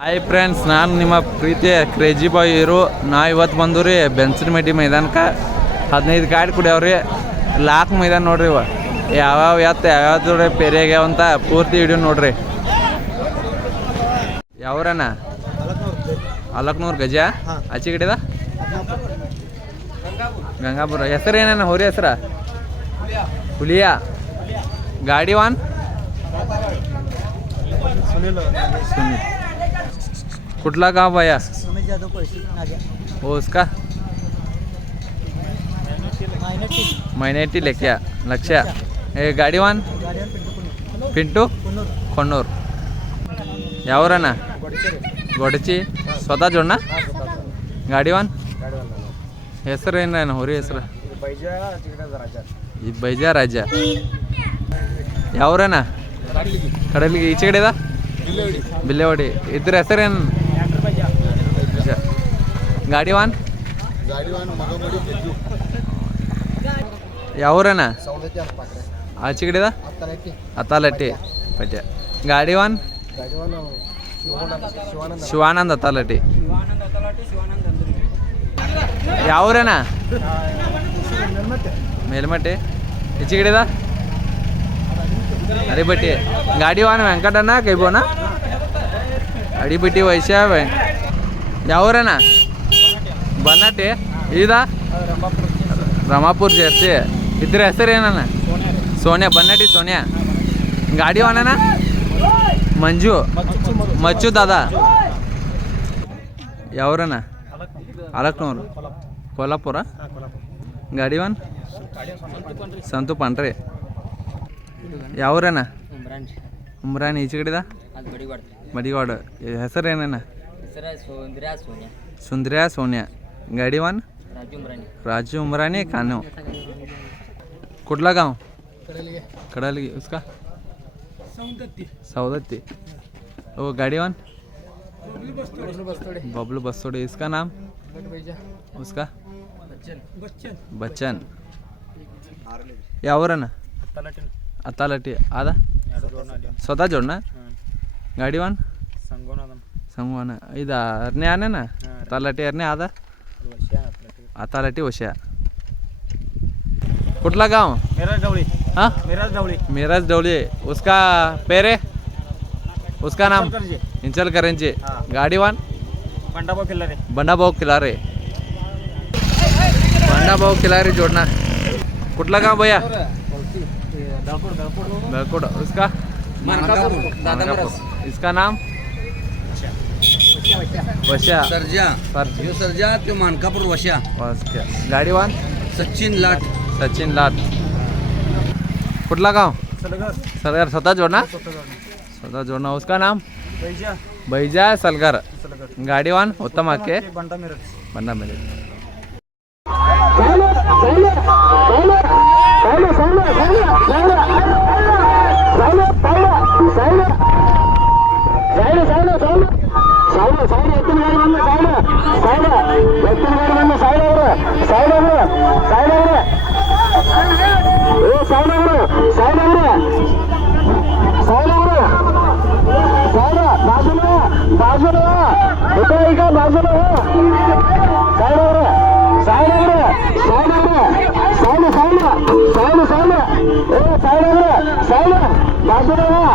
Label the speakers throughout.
Speaker 1: Hi friends ನಾನು ನಿಮ್ಮ ಪ್ರೀತಿಯ ಕ್ರೇಜಿ ಬಾಯ್ ಇರು. ನಾ ಇವತ್ತು ಬಂದು ರೀ ಮೆಡಿ ಮೈದಾನಕ್ಕೆ. ಹದಿನೈದು ಗಾಡಿ ಕುಡಿಯವ್ರಿ ಲಾಕ್ ಮೈದಾನ ನೋಡ್ರಿ ಇವ. ಯಾವ್ಯಾವ ಯಾವ ಯಾವ್ಯಾವ ಜೋಡಿ ಪೇರಿ ಆಗ್ಯಾವಂತ ಪೂರ್ತಿ ವಿಡಿಯೋ ನೋಡ್ರಿ. ಯಾವ್ರಣ ಅಲಕ್ನೂರು ಗಜ ಆಚೆ ಗಿಡದ ಗಂಗಾಪುರ. ಹೆಸರು ಏನೇನ? ಹೋರಿ ಹೆಸರ? ಹುಲಿಯಾ. ಗಾಡಿ ವಾನ್
Speaker 2: ಸುನಿಲ್
Speaker 1: ಸುನಿಲ್. कुठला गाव भैया
Speaker 2: सुनील जाधव पैसे नाजा
Speaker 1: हो उसका
Speaker 2: मायनटी
Speaker 1: ಮೈನೇಟಿ ಲೆಕ್ಕ ಲಕ್ಷ ಏ ಗಾಡಿ ವಾನ್
Speaker 2: गाड्यावर पिंटू
Speaker 1: ಪಿಂಟು
Speaker 2: कुन्नूर
Speaker 1: ಕೊಣ್ಣೂರು ಯಾವ್ರನ
Speaker 2: बडचेरे
Speaker 1: ಗೊಡಚಿ ಸ್ವತಃ ಜೋಡ್ನ
Speaker 2: हा स्वतः
Speaker 1: ಗಾಡಿ ವಾನ್
Speaker 2: गाडीवाला
Speaker 1: ಹೆಸರು ಏನೇನು ಹೋರಿ ಹೆಸರು
Speaker 2: ಇದು ಬೈಜಾ ತಿಕಡೆ ರಾಜಾ
Speaker 1: ಈ ಬೈಜಾ ರಾಜ ಯಾವ್ರನ ಕಡಲಿಗೆ ಈಚೆ ಕಡೆದ ಬಿಲ್ಲೆವಾಡಿ ಇದ್ರ ಹೆಸರೇನು
Speaker 2: ಗಾಡಿವಾನ್
Speaker 1: ಯಾವ್ರನ ಆಚೆ ಕಡೆದ ಅತ್ತಾಲಟ್ಟಿ ಪಟ್ಯ.
Speaker 2: ಗಾಡಿವಾನ್ ಶಿವಾನಂದ್
Speaker 1: ಅತ್ತಾಲಟ್ಟಿ ಯಾವ್ರನ ಮೇಲ್ಮಟ್ಟಿ. ಹೆಚ್ಚು ಕಡೆದ ಅಡಿಬಟ್ಟಿ ಗಾಡಿವಾನ್ ವೆಂಕಟಣ್ಣ ಕೈಬೋನ? ಅಡಿಬಟ್ಟಿ ವೈಶ್ಯ ಯಾವ್ರನ ಬನ್ನಟ್ಟಿ ಇದ? ರಮಾಪುರ್ ಜರ್ಸಿ. ಇದ್ರ ಹೆಸರು ಏನಣ್ಣ? ಸೋನಿಯಾ ಬನ್ನಟ್ಟಿ ಸೋನಿಯಾ? ಗಾಡಿ ಅಣ್ಣ ಮಂಜು ಮಚ್ಚು ದಾದಾ? ಯಾವ್ರಣ್ಣ? ಅಲಕ್ನೂರು ಕೊಲ್ಲಾಪುರ? ಗಾಡಿ ಒನ್? ಸಂತು ಪಾಂಡ್ರೆ. ಯಾವ್ರಣ್ಣ? ಉಮ್ರಾನ್ ಈಚೆ ಕಡೆದ? ಮಡಿವಾಡ. ಹೆಸರು
Speaker 3: ಏನಣ್ಣ? ಸೋನಿಯಾ. ಸೋನ್ಯಾ.
Speaker 1: ಸುಂದ್ರ್ಯಾ ಸೋನ್ಯಾ ಗಾಡಿ वान
Speaker 3: ರಾಜು ಮರಾಣಿ
Speaker 1: राजू उमरानी कानो कुठला गाव
Speaker 2: ಕಡಲಿಗೆ
Speaker 1: कडालगी उसका
Speaker 2: ಸೌದತ್ತಿ
Speaker 1: सौदत्ती ओ गाड़ी वान
Speaker 2: ಬಸ್ತೋಡೆ
Speaker 1: बबलू बसोड़े इसका नाम
Speaker 2: ಬೈಜಾ
Speaker 1: उसका
Speaker 2: ಬಚ್ಚನ್ ಬಚ್ಚನ್
Speaker 1: बच्चन यावरन
Speaker 2: ಹತ್ತಲಟ್ಟಿ
Speaker 1: ಅತ್ತಾಲಟ್ಟಿ ಆದ
Speaker 2: ಎರಡು ಜೋಡ್ನ ಅಲ್ಲಿ
Speaker 1: स्वतः जोडना गाडी वान
Speaker 2: ಸಂಗೋನಾದಂ
Speaker 1: संगवान ಇದು ಅರ್ನೇ ಆನೇನ ಅತ್ತಾಲಟ್ಟಿ ಅರ್ನೇ ಆದ
Speaker 2: आता
Speaker 1: आला वशा कुठला गाव? मेराज डवली हाँ? उसका पेरे? उसका नाम? इंचल
Speaker 2: करंजे
Speaker 1: गाड़ी वन
Speaker 2: बंडाभाऊ किल्लारे
Speaker 1: बंडाभाऊ किल्लारे बंडाभाऊ किल्लारे जोडना कुठला गाव भैया? दळकोड उसका? इसका नाम? वशा
Speaker 3: सर्जा.
Speaker 1: सर्जा.
Speaker 3: ह्यो सर्जा त्यो मानकापूर वशा
Speaker 1: वासक्या गाडीवान
Speaker 3: सचिन लाट.
Speaker 1: सचिन लाट. कुठला गाव?
Speaker 2: सलगर.
Speaker 1: स्वतः जोडणार
Speaker 2: स्वतः
Speaker 1: जोडणार उसका नाम? बैजा. सलगर. गाडीवान उत्तम आके. बंडा मिरज.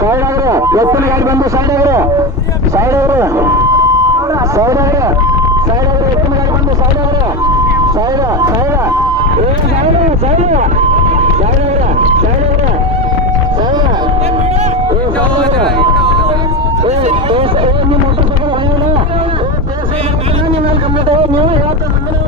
Speaker 4: ಸೈಡ್ ಆಗ್ರಿ ಎತ್ತಿನ ಗಾಡಿ ಬಂದು ಸೈಡ್ ಆಗ್ರಿ ಸೈಡ್ ಆಗ್ರಿ ಸೈಡ್ ಆಗ್ರಿ ಸೈಡ್ ಆಗ್ರಿ ಎತ್ತಿನ ಗಾಡಿ ಬಂದು ಸೈಡ್ ಆಗ್ರಿ ಸೈಡ್ ಸೈಡ್ ಏ ಸೈಡ್ ಸೈಡ್ ಸೈಡ್ ಆಗ್ರಿ ಸೈಡ್ ಆಗ್ರಿ ಸೈಡ್ ಏ ಸೈಡ್ ಏ ಏ ನಿಮ್ಮ ಮೋಟರ್ ಸೈಕಲ್ ನೀವು ಕಂಪ್ಲೀಟ್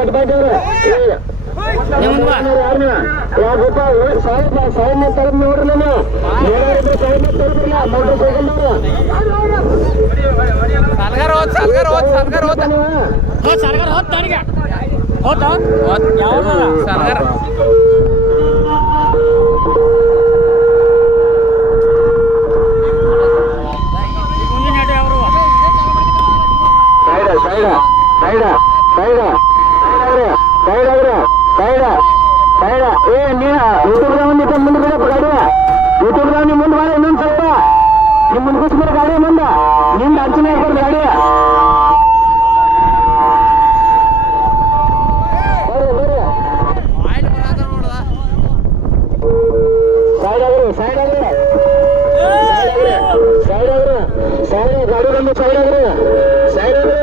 Speaker 4: ಕಟ್ಬೇಕಾದ್ರೆ? ಸೈನ್ಯ ತರದ್ ನೋಡ್ರಿ ನಾನು ಸೈನ್ಯ ತರದ್ರಲ್ಲ ಮೋಟರ್ ಸೈಕಲ್
Speaker 2: ಸರ್ಕಾರ ಹೋದ್ ಹೋದ
Speaker 4: ಸರ್ಕಾರ ಗಾಡಿ ಬಂದು ಸೈಡ್ ಆಗ್ರಿ ಸೈಡ್ ಆಗ್ರಿ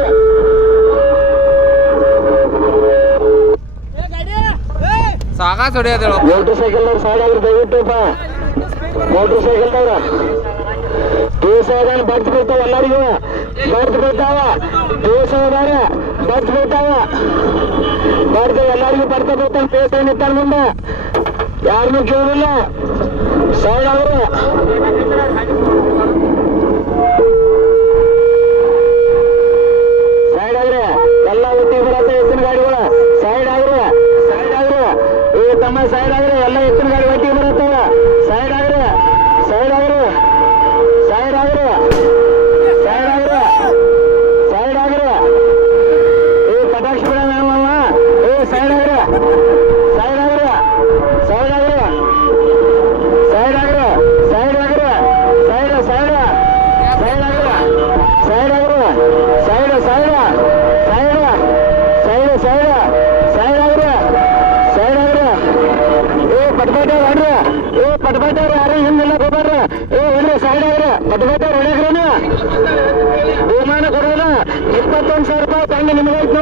Speaker 1: ಸಾಕಾಸ್ ಹೊಡಿಯೋದು
Speaker 4: ಮೋಟರ್ ಸೈಕಲ್ ಸೈಡ್ ಆಗ್ರಿ ದಯವಿಟ್ಟಪ್ಪ. ಮೋಟರ್ ಸೈಕಲ್ ದವ್ರ ಟೂ ಸೈಡ್ ಬಡ್ದು ಬಿಡ್ತಾವ ಎಲ್ಲರಿಗೂ. ಬಡ್ದು ಬಿಡ್ತಾವ ಟೂ ಸೈಡ್ ಬಡ್ದು ಬಿಡ್ತಾವ ಬಡ್ದು ಎಲ್ಲರಿಗೂ ಬರ್ತಾ ಬರ್ತಾನೆ ಫೇಸ್ ಏನು ಇತ್ತಾರ ಮುಂದೆ? ಯಾರನ್ನೂ ಕೇಳಿಲ್ಲ. ಸೈಡ್ ಅವರು. ಹಿಂದಿಲ್ಲ ಗೊಬ್ಬರ ಏ ಇಲ್ರಿ ಸೈಡ್ ಅವ್ರ ಬಡ್ಬೇಕಾರ ಹೊಡೆಗ್ರೇನ ಬಹುಮಾನ ಕೊಡೋಣ ಇಪ್ಪತ್ತೊಂದು ಸಾವಿರ ರೂಪಾಯಿ ತಂಗಿ ನಿಮ್ಗೆ ಐತೆ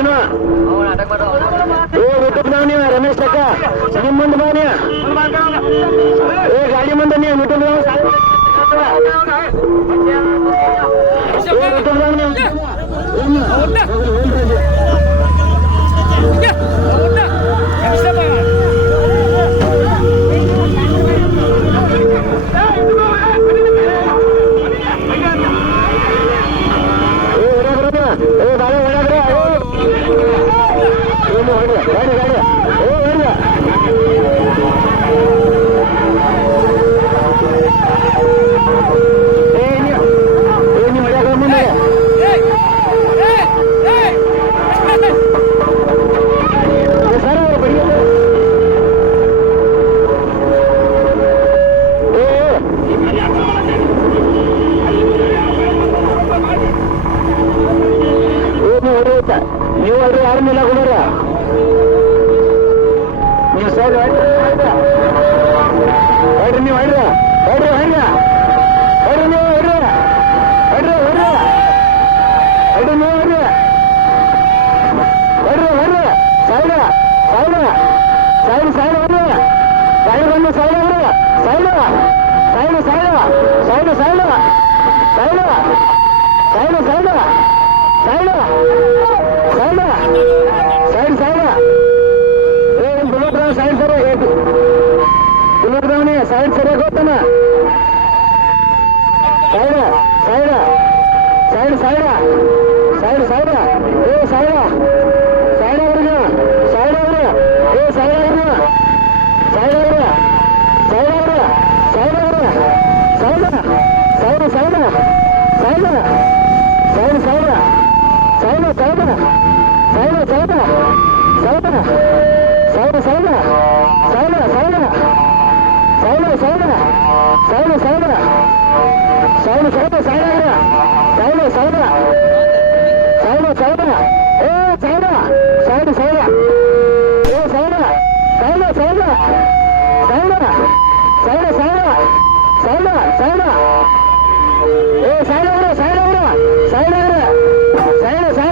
Speaker 4: ನೀನು? ಏ ಯೂಟ್ಯೂಬ್ನಾವ್ ನೀವು ರಮೇಶ್ ಅಕ್ಕ. ನಿಮ್ಮ ಮುಂದೆ ಬಾ ನೀವು ಏ, ಗಾಡಿ ಮುಂದೆ ನೀವು ಯೂಟ್ಯೂಬ್ನಾವ್ side side side side side ಸರ ಕುಲರ್ದವನಿ ಸೈಡ್ ಸರಿಯಾಗಿ ಗೊತ್ತಾನ ಸೈಡ ಸೈಡ ಸೈಡ್ ಸೈಡ ಸೈಡ್ ಸೈಡ ಏ ಸೈಡ ಸೈಡ್ ಅವ್ರಿಗ ಸೈಡ್ ಅವ್ರ ಏ ಸೈಡ್ ಅವ್ರ ಸೈಡ್ ಅವ್ರ ಸೈಡ್ ಅವ್ರ ಸೈಡ್ ಅವ್ರ side side side side side side side side side side side side side side side side side side ಆಗ್ರ ಸೈಡ್ ಸೈಡ್ ಸೈಡ್ ಸೈಡ್ ಏ side side side ಏ side side side side side side side side ಏ side ಅವ್ರ